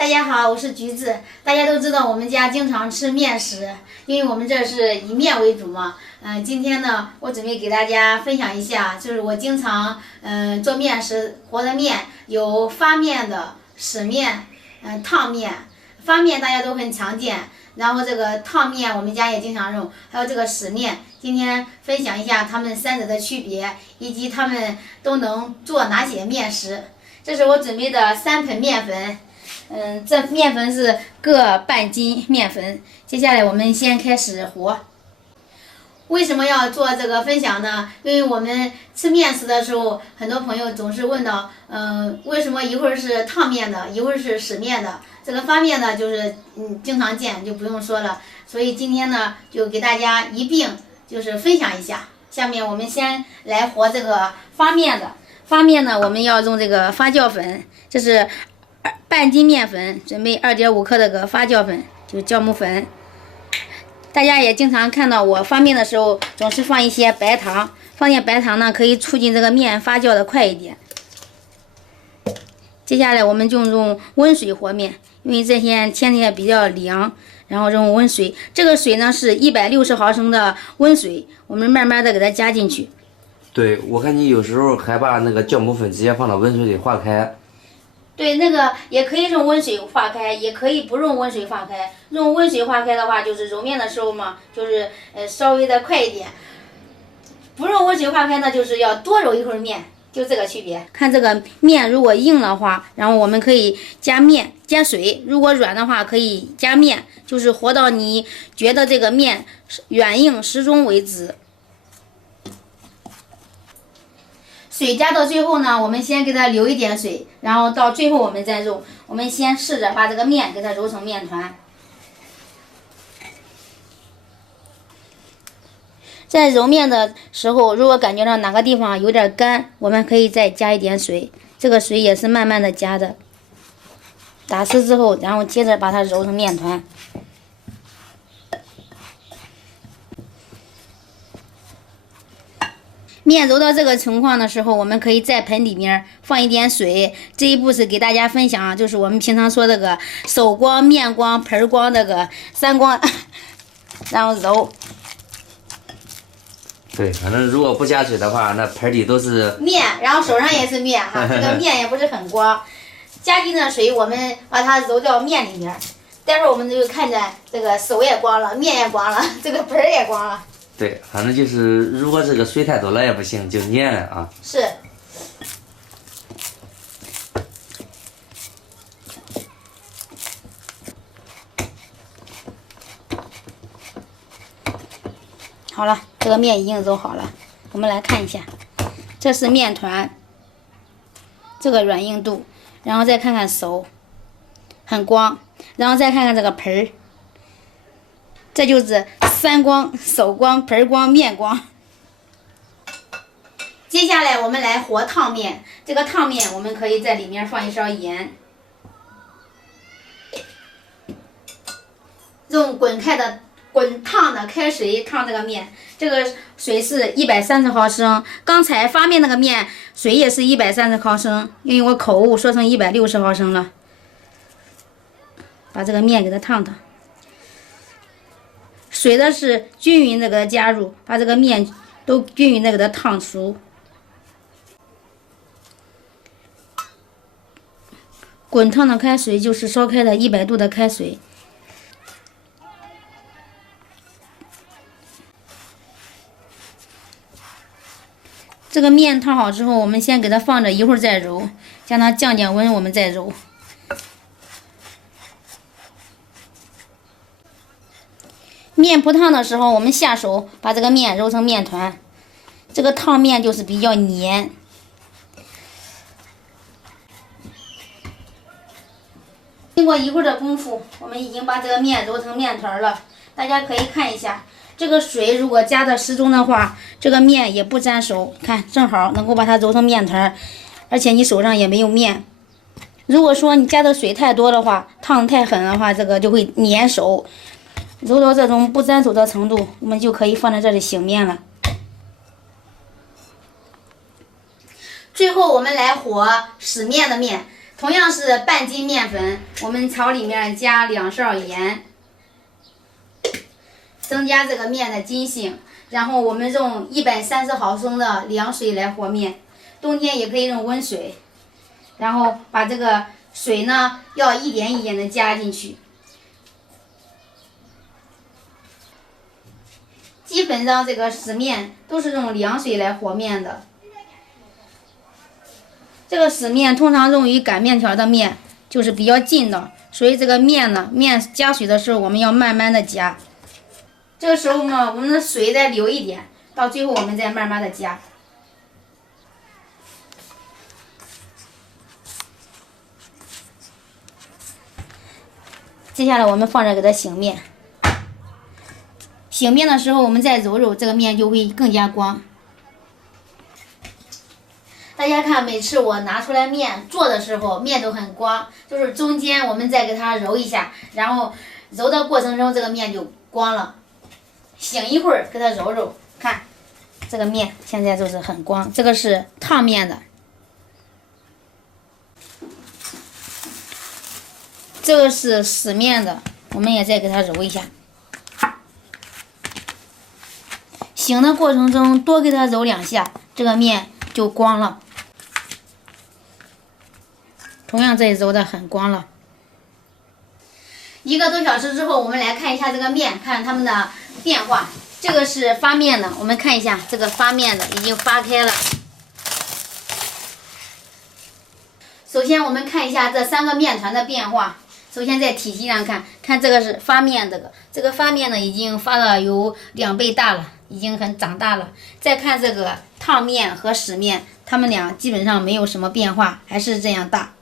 大家好，我是橘子。大家都知道我们家经常吃面食，因为我们这是以面为主嘛。今天呢，我准备给大家分享一下，就是我经常做面食和的面，有发面的、死面、烫面。发面大家都很常见，然后这个烫面我们家也经常用，还有这个死面。今天分享一下它们三者的区别，以及它们都能做哪些面食。这是我准备的3盆面粉。这面粉是各半斤面粉。接下来我们先开始和。为什么要做这个分享呢？因为我们吃面食的时候，很多朋友总是问到，为什么一会儿是烫面的，一会儿是死面的？这个发面呢，就是经常见，就不用说了。所以今天呢，就给大家一并就是分享一下。下面我们先来和这个发面的。发面呢，我们要用这个发酵粉，这是半斤面粉，准备2.5克这个发酵粉，就是酵母粉。大家也经常看到我发面的时候，总是放一些白糖，放点白糖呢，可以促进这个面发酵的快一点。接下来我们就用温水和面，因为这些天气比较凉，然后用温水。这个水呢是160毫升的温水，我们慢慢的给它加进去。对，我看你有时候还把那个酵母粉直接放到温水里化开。对，那个也可以用温水化开，也可以不用温水化开。用温水化开的话，就是揉面的时候嘛，就是稍微的快一点。不用温水化开呢，就是要多揉一会儿面，就这个区别。看这个面如果硬的话，然后我们可以加水；如果软的话，可以加面，就是和到你觉得这个面软硬适中为止。水加到最后呢，我们先给它留一点水，然后到最后我们再揉。我们先试着把这个面给它揉成面团。在揉面的时候，如果感觉到哪个地方有点干，我们可以再加一点水。这个水也是慢慢的加的。打湿之后，然后接着把它揉成面团。面揉到这个情况的时候，我们可以在盆里面放一点水。这一步是给大家分享，就是我们平常说这个手光、面光、盆光这个3光，然后揉。对，反正如果不加水的话，那盆里都是面，然后手上也是面哈，这个面也不是很光。加进的水，我们把它揉到面里面。待会儿我们就看见这个手也光了，面也光了，这个盆也光了。对，反正就是如果这个水太多了也不行，就粘了啊。是。好了，这个面已经揉好了，我们来看一下，这是面团，这个软硬度，然后再看看手，很光，然后再看看这个盆儿，这就是3光：手光、盆光、面光。接下来我们来和烫面，这个烫面我们可以在里面放一勺盐，用滚烫的开水烫这个面，这个水是130毫升。刚才发面那个面水也是130毫升，因为我口误说成160毫升了。把这个面给它烫烫，水的是均匀的给它加入，把这个面都均匀的给它烫熟。滚烫的开水就是烧开的100度的开水。这个面烫好之后，我们先给它放着，一会儿再揉，将它降温，我们再揉。面不烫的时候，我们下手把这个面揉成面团。这个烫面就是比较黏。经过一会儿的功夫，我们已经把这个面揉成面团了。大家可以看一下。这个水如果加的适中的话，这个面也不粘手，看正好能够把它揉成面团，而且你手上也没有面。如果说你加的水太多的话，烫太狠的话，这个就会粘手。揉到这种不粘手的程度，我们就可以放在这里醒面了。最后我们来和死面的面，同样是半斤面粉，我们朝里面加2勺盐，增加这个面的筋性。然后我们用130毫升的凉水来和面，冬天也可以用温水。然后把这个水呢，要一点一点的加进去。基本上这个死面都是用凉水来和面的。这个死面通常用于擀面条的面，就是比较劲道，所以这个面呢，面加水的时候我们要慢慢的加。这个时候呢，我们的水再留一点，到最后我们再慢慢的加。接下来我们放着给它醒面。醒面的时候，我们再揉揉，这个面就会更加光。大家看，每次我拿出来面做的时候，面都很光，就是中间我们再给它揉一下，然后揉的过程中这个面就光了。醒一会儿，给它揉揉，看这个面现在就是很光。这个是烫面的，这个是死面的，我们也再给它揉一下。醒的过程中多给它揉2下，这个面就光了。同样这揉的很光了。1个多小时之后，我们来看一下这个面，看它们的变化。这个是发面的，我们看一下这个发面的已经发开了。首先我们看一下这3个面团的变化。首先在体积上看，看这个是发面，这个发面呢已经发了有2倍大了，已经很长大了。再看这个烫面和死面，它们俩基本上没有什么变化，还是这样大。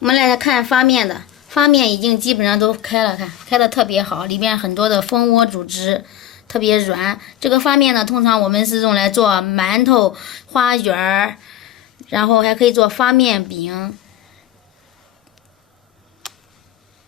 我们来看发面的，发面已经基本上都开了，看开的特别好，里边很多的蜂窝组织，特别软。这个发面呢，通常我们是用来做馒头、花卷儿，然后还可以做发面饼。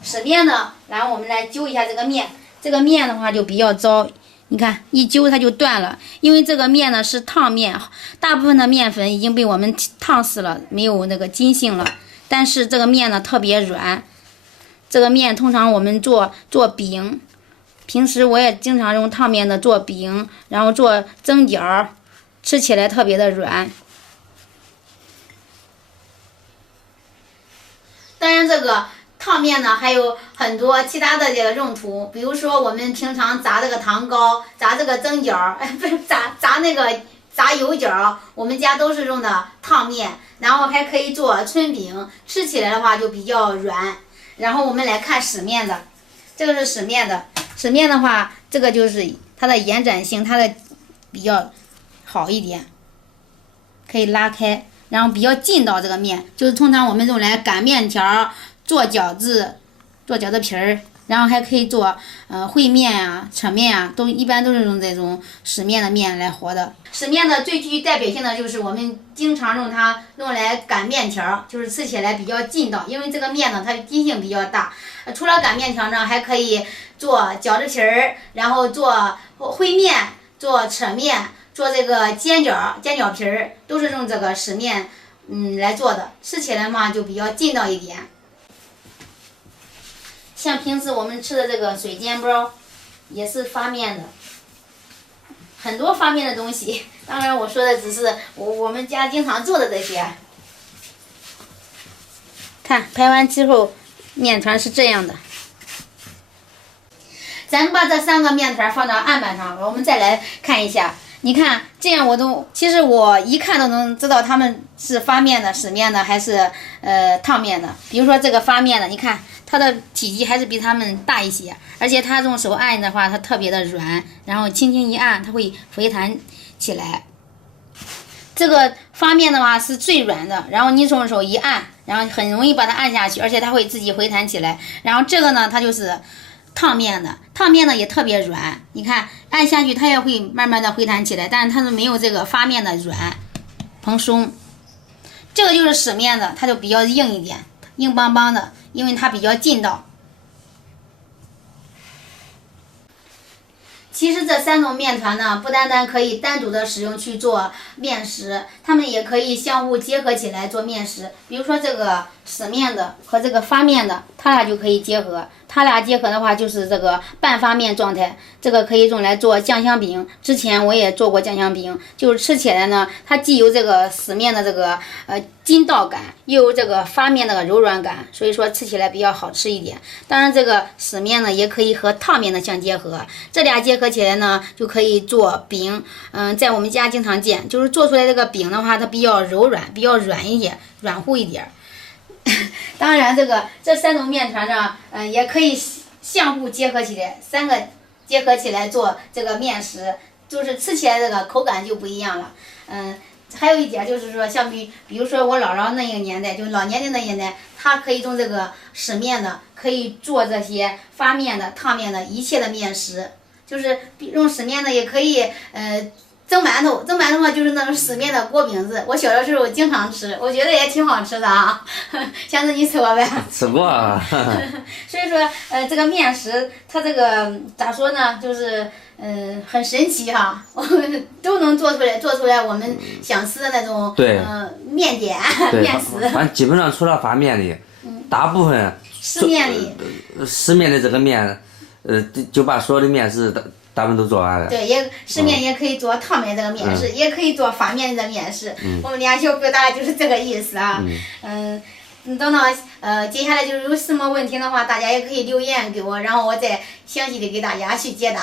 死面呢，然后我们来揪一下这个面，这个面的话就比较糟，你看一揪它就断了，因为这个面呢是烫面，大部分的面粉已经被我们烫死了，没有那个筋性了。但是这个面呢特别软，这个面通常我们做饼，平时我也经常用烫面的做饼，然后做蒸饺，吃起来特别的软。当然这个烫面呢还有很多其他的这个用途，比如说我们平常炸这个糖糕，炸这个蒸饺，不是炸那个炸油角，我们家都是用的烫面，然后还可以做春饼，吃起来的话就比较软。然后我们来看死面的，这个是死面的，死面的话，这个就是它的延展性，它的比较好一点，可以拉开，然后比较劲道。这个面就是通常我们用来擀面条、做饺子皮儿，然后还可以做烩面啊、扯面啊，一般都是用这种死面的面来和的。死面的最具代表性的就是我们经常用它用来擀面条，就是吃起来比较劲道，因为这个面呢它的筋性比较大。除了擀面条呢，还可以做饺子皮儿，然后做烩面、做扯面、做这个煎饺皮儿，都是用这个死面来做的，吃起来嘛就比较劲道一点。像平时我们吃的这个水煎包，也是发面的，很多发面的东西。当然我说的只是我们家经常做的这些。看拍完之后，面团是这样的。咱们把这3个面团放到案板上，我们再来看一下。你看这样其实我一看都能知道它们是发面的、死面的还是烫面的。比如说这个发面的，你看它的体积还是比它们大一些，而且它用手按的话，它特别的软，然后轻轻一按，它会回弹起来。这个发面的话是最软的，然后你用手一按，然后很容易把它按下去，而且它会自己回弹起来。然后这个呢，它就是烫面的，烫面呢也特别软，你看按下去它也会慢慢的回弹起来，但是它是没有这个发面的软蓬松。这个就是死面的，它就比较硬一点，硬邦邦的，因为它比较劲道。其实这3种面团呢，不单单可以单独的使用去做面食，它们也可以相互结合起来做面食。比如说这个死面的和这个发面的，它俩就可以结合。它俩结合的话，就是这个半发面状态，这个可以用来做酱香饼。之前我也做过酱香饼，就是吃起来呢，它既有这个死面的这个筋道感，又有这个发面的柔软感，所以说吃起来比较好吃一点。当然，这个死面呢也可以和烫面的相结合，这俩结合起来呢就可以做饼。在我们家经常见，就是做出来这个饼的话，它比较柔软，比较软一点，软乎一点。当然，这3种面团呢，也可以相互结合起来，3个结合起来做这个面食，就是吃起来这个口感就不一样了。还有一点就是说，像比如说我姥姥那个年代，就老年的那年代，他可以用这个使面的，可以做这些发面的、烫面的一切的面食，就是用使面的也可以蒸馒头的话就是那种死面的锅饼子，我小的时候经常吃，我觉得也挺好吃的啊。箱子你吃过呗？吃过啊。所以说这个面食它这个咋说呢，就是很神奇哈，我们都能做出来我们想吃的那种面点面食。反正基本上除了发面的，大部分湿面的这个面，就把所有的面食大部分都做完了。对，湿面也可以做烫面这个面食，也可以做发面的面食。我们俩就表达的就是这个意思啊。等到接下来就是有什么问题的话，大家也可以留言给我，然后我再详细的给大家去解答。